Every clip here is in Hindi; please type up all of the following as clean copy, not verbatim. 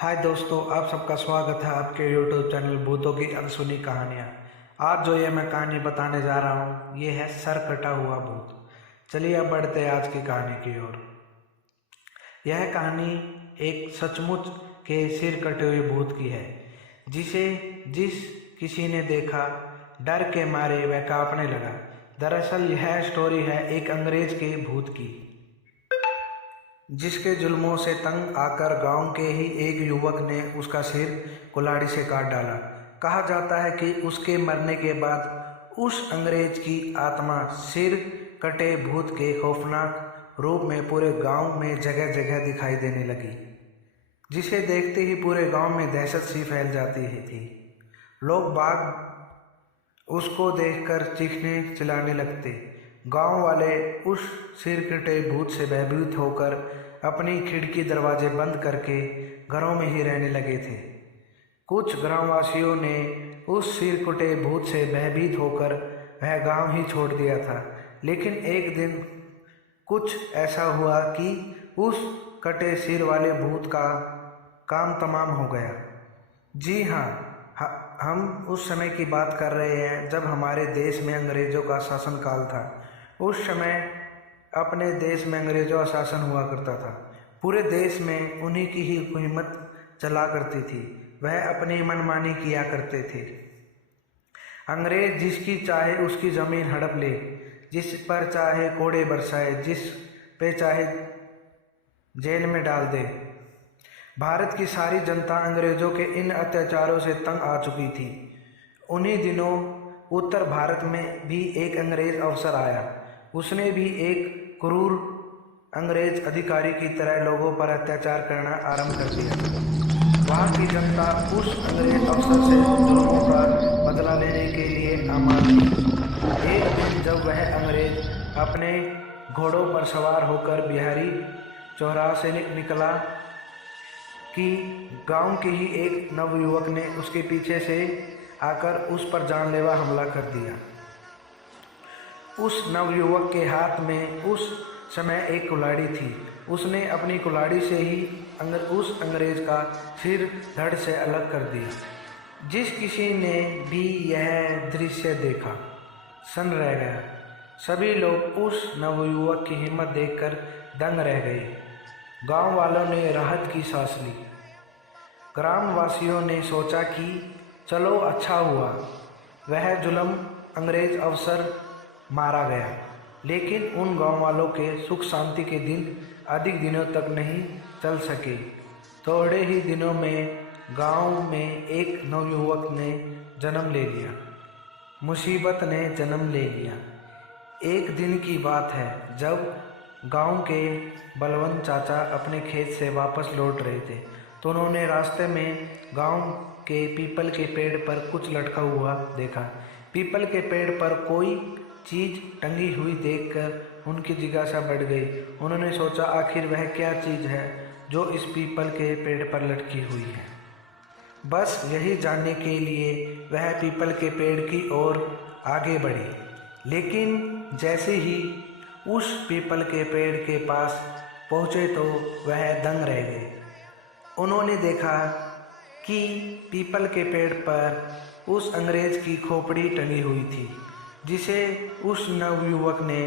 हाय दोस्तों, आप सबका स्वागत है आपके YouTube चैनल भूतों की अनसुनी कहानियाँ। आज जो ये मैं कहानी बताने जा रहा हूँ ये है सर कटा हुआ भूत। चलिए अब बढ़ते हैं आज की कहानी की ओर। यह कहानी एक सचमुच के सिर कटे हुए भूत की है जिसे जिस किसी ने देखा डर के मारे वह कांपने लगा। दरअसल यह स्टोरी है एक अंग्रेज के भूत की, जिसके जुल्मों से तंग आकर गांव के ही एक युवक ने उसका सिर कुल्हाड़ी से काट डाला। कहा जाता है कि उसके मरने के बाद उस अंग्रेज की आत्मा सिर कटे भूत के खौफनाक रूप में पूरे गांव में जगह जगह दिखाई देने लगी, जिसे देखते ही पूरे गांव में दहशत सी फैल जाती थी। लोग बाग उसको देखकर चीखने चिल्लाने लगते। गांव वाले उस सिर कटे भूत से भयभीत होकर अपनी खिड़की दरवाजे बंद करके घरों में ही रहने लगे थे। कुछ ग्रामवासियों ने उस सिर कटे भूत से भयभीत होकर वह गांव ही छोड़ दिया था। लेकिन एक दिन कुछ ऐसा हुआ कि उस कटे सिर वाले भूत का काम तमाम हो गया। जी हाँ, हम उस समय की बात कर रहे हैं जब हमारे देश में अंग्रेज़ों का शासनकाल था। उस समय अपने देश में अंग्रेज़ों का शासन हुआ करता था। पूरे देश में उन्हीं की ही हुकूमत चला करती थी। वह अपनी मनमानी किया करते थे। अंग्रेज जिसकी चाहे उसकी ज़मीन हड़प ले, जिस पर चाहे कोड़े बरसाए, जिस पे चाहे जेल में डाल दे। भारत की सारी जनता अंग्रेज़ों के इन अत्याचारों से तंग आ चुकी थी। उन्हीं दिनों उत्तर भारत में भी एक अंग्रेज अफसर आया। उसने भी एक क्रूर अंग्रेज अधिकारी की तरह लोगों पर अत्याचार करना आरंभ कर दिया। वहाँ की जनता उस अंग्रेज अफसर से जुल्मों का बदला लेने के लिए आमाद थी। एक दिन जब वह अंग्रेज अपने घोड़ों पर सवार होकर बिहारी चौराहा से निकला कि गांव के ही एक नवयुवक ने उसके पीछे से आकर उस पर जानलेवा हमला कर दिया। उस नवयुवक के हाथ में उस समय एक कुल्हाड़ी थी। उसने अपनी कुल्हाड़ी से ही उस अंग्रेज का सिर धड़ से अलग कर दिया। जिस किसी ने भी यह दृश्य देखा सन्न रह गया। सभी लोग उस नवयुवक की हिम्मत देखकर दंग रह गए। गांव वालों ने राहत की सांस ली। ग्रामवासियों ने सोचा कि चलो अच्छा हुआ वह जुल्म अंग्रेज अफसर मारा गया। लेकिन उन गांव वालों के सुख शांति के दिन अधिक दिनों तक नहीं चल सके। थोड़े ही दिनों में गांव में एक नवयुवक ने जन्म ले लिया। मुसीबत ने जन्म ले लिया। एक दिन की बात है जब गांव के बलवंत चाचा अपने खेत से वापस लौट रहे थे, तो उन्होंने रास्ते में गांव के पीपल के पेड़ पर कुछ लटका हुआ देखा। पीपल के पेड़ पर कोई चीज़ टंगी हुई देखकर उनकी जिज्ञासा बढ़ गई। उन्होंने सोचा आखिर वह क्या चीज़ है जो इस पीपल के पेड़ पर लटकी हुई है। बस यही जानने के लिए वह पीपल के पेड़ की ओर आगे बढ़ी। लेकिन जैसे ही उस पीपल के पेड़ के पास पहुँचे तो वह दंग रह गए। उन्होंने देखा कि पीपल के पेड़ पर उस अंग्रेज की खोपड़ी टंगी हुई थी, जिसे उस नवयुवक ने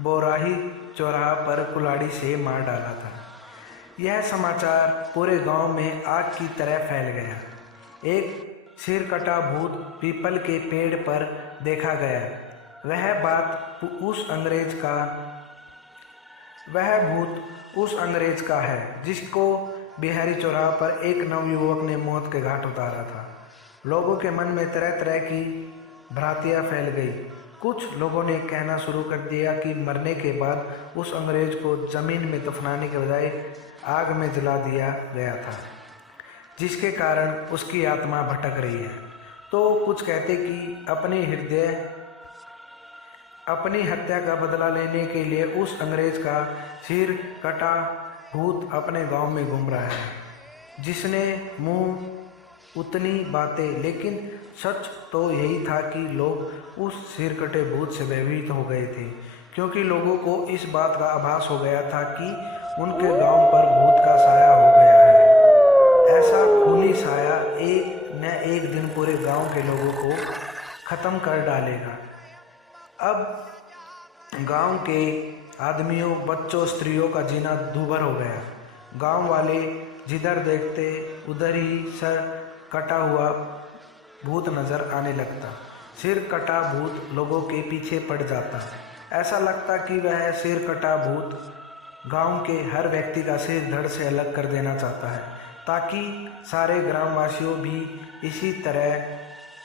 बोराही चौराहा पर कुल्हाड़ी से मार डाला था। यह समाचार पूरे गांव में आग की तरह फैल गया। एक सिर कटा भूत पीपल के पेड़ पर देखा गया। वह भूत उस अंग्रेज का है जिसको बिहारी चौराहा पर एक नवयुवक ने मौत के घाट उतारा था। लोगों के मन में तरह तरह की भ्रांतियां फैल गई। कुछ लोगों ने कहना शुरू कर दिया कि मरने के बाद उस अंग्रेज को ज़मीन में दफनाने के बजाय आग में जला दिया गया था, जिसके कारण उसकी आत्मा भटक रही है। तो कुछ कहते कि अपनी हत्या का बदला लेने के लिए उस अंग्रेज का सिर कटा भूत अपने गांव में घूम रहा है, जिसने मुंह उतनी बातें, लेकिन सच तो यही था कि लोग उस सिर कटे भूत से भयभीत हो गए थे, क्योंकि लोगों को इस बात का आभास हो गया था कि उनके गांव पर भूत का साया हो गया है। ऐसा वही साया एक न एक दिन पूरे गांव के लोगों को ख़त्म कर डालेगा। अब गांव के आदमियों, बच्चों, स्त्रियों का जीना दूभर हो गया। गांव वाले जिधर देखते उधर ही सर कटा हुआ भूत नजर आने लगता। सिर कटा भूत लोगों के पीछे पड़ जाता। ऐसा लगता कि वह सिर कटा भूत गांव के हर व्यक्ति का सिर धड़ से अलग कर देना चाहता है, ताकि सारे ग्रामवासियों भी इसी तरह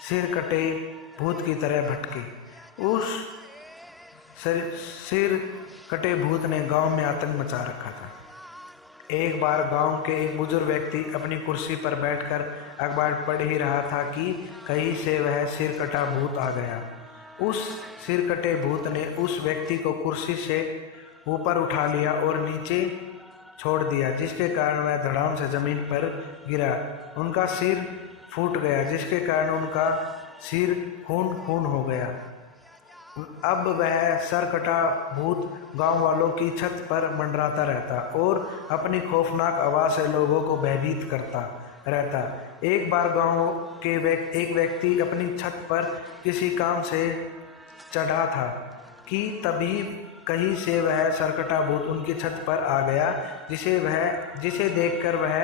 सिर कटे भूत की तरह भटके। उस सिर कटे भूत ने गांव में आतंक मचा रखा था। एक बार गांव के एक बुजुर्ग व्यक्ति अपनी कुर्सी पर बैठकर अखबार पढ़ ही रहा था कि कहीं से वह सिर कटा भूत आ गया। उस सिर कटे भूत ने उस व्यक्ति को कुर्सी से ऊपर उठा लिया और नीचे छोड़ दिया, जिसके कारण वह धड़ाम से जमीन पर गिरा। उनका सिर फूट गया, जिसके कारण उनका सिर खून खून हो गया। अब वह सरकटा भूत गांव वालों की छत पर मंडराता रहता और अपनी खौफनाक आवाज़ से लोगों को भयभीत करता रहता। एक बार गांव के एक व्यक्ति अपनी छत पर किसी काम से चढ़ा था कि तभी कहीं से वह सरकटा भूत उनकी छत पर आ गया, जिसे देखकर वह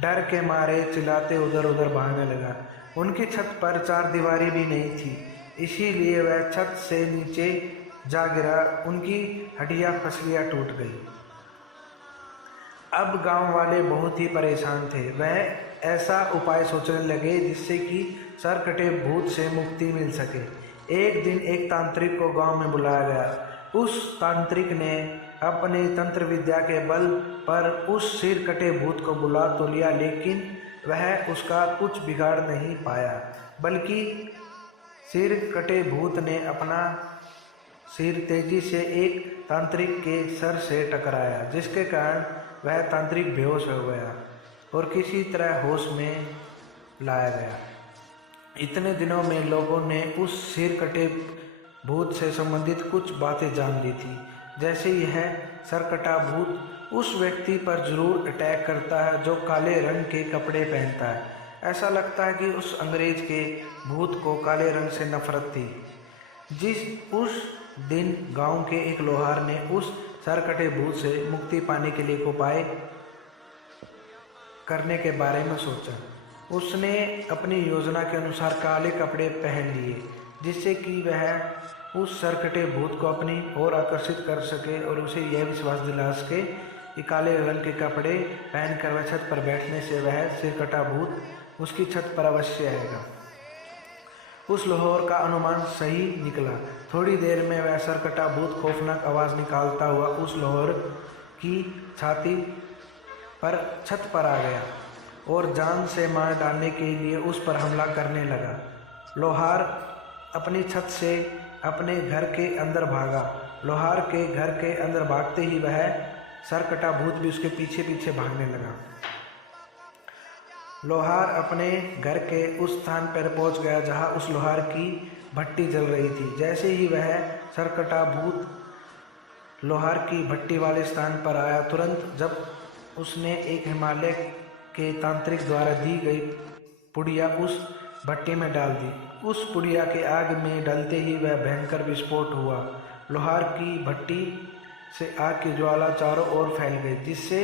डर के मारे चिल्लाते उधर उधर भागने लगा। उनकी छत पर चारदीवारी भी नहीं थी, इसीलिए वह छत से नीचे जा गिरा। उनकी हड्डियां फसलियां टूट गई। अब गांव वाले बहुत ही परेशान थे। वह ऐसा उपाय सोचने लगे जिससे कि सरकटे भूत से मुक्ति मिल सके। एक दिन एक तांत्रिक को गांव में बुलाया गया। उस तांत्रिक ने अपने तंत्र विद्या के बल पर उस सिर कटे भूत को बुला तो लिया, लेकिन वह उसका कुछ बिगाड़ नहीं पाया, बल्कि सिर कटे भूत ने अपना सिर तेजी से एक तांत्रिक के सर से टकराया, जिसके कारण वह तांत्रिक बेहोश हो गया और किसी तरह होश में लाया गया। इतने दिनों में लोगों ने उस सिर कटे भूत से संबंधित कुछ बातें जान ली थी, जैसे यह सरकटा भूत उस व्यक्ति पर जरूर अटैक करता है जो काले रंग के कपड़े पहनता है। ऐसा लगता है कि उस अंग्रेज के भूत को काले रंग से नफरत थी। उस दिन गांव के एक लोहार ने उस सरकटे भूत से मुक्ति पाने के लिए उपाय करने के बारे में सोचा। उसने अपनी योजना के अनुसार काले कपड़े पहन लिए, जिससे कि वह उस सरकटे भूत को अपनी ओर आकर्षित कर सके और उसे यह विश्वास दिला सके कि काले रंग के कपड़े पहनकर वह छत पर बैठने से वह सिरकटा भूत उसकी छत पर अवश्य आएगा। उस लोहार का अनुमान सही निकला। थोड़ी देर में वह सरकटा भूत खौफनाक आवाज़ निकालता हुआ उस लोहार की छाती पर छत पर आ गया और जान से मार डालने के लिए उस पर हमला करने लगा। लोहार अपनी छत से अपने घर के अंदर भागा। लोहार के घर के अंदर भागते ही वह सरकटा भूत भी उसके पीछे पीछे भागने लगा। लोहार अपने घर के उस स्थान पर पहुंच गया जहां उस लोहार की भट्टी जल रही थी। जैसे ही वह सरकटा भूत लोहार की भट्टी वाले स्थान पर आया, तुरंत जब उसने एक हिमालय के तांत्रिक द्वारा दी गई पुड़िया उस भट्टी में डाल दी। उस पुड़िया के आग में डलते ही वह भयंकर विस्फोट हुआ। लोहार की भट्टी से आग की ज्वाला चारों ओर फैल गई, जिससे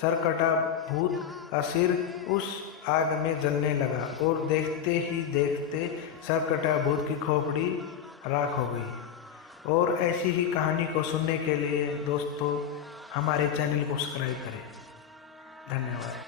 सरकटा भूत का सिर उस आग में जलने लगा और देखते ही देखते सरकटा भूत की खोपड़ी राख हो गई। और ऐसी ही कहानी को सुनने के लिए दोस्तों हमारे चैनल को सब्सक्राइब करें। धन्यवाद।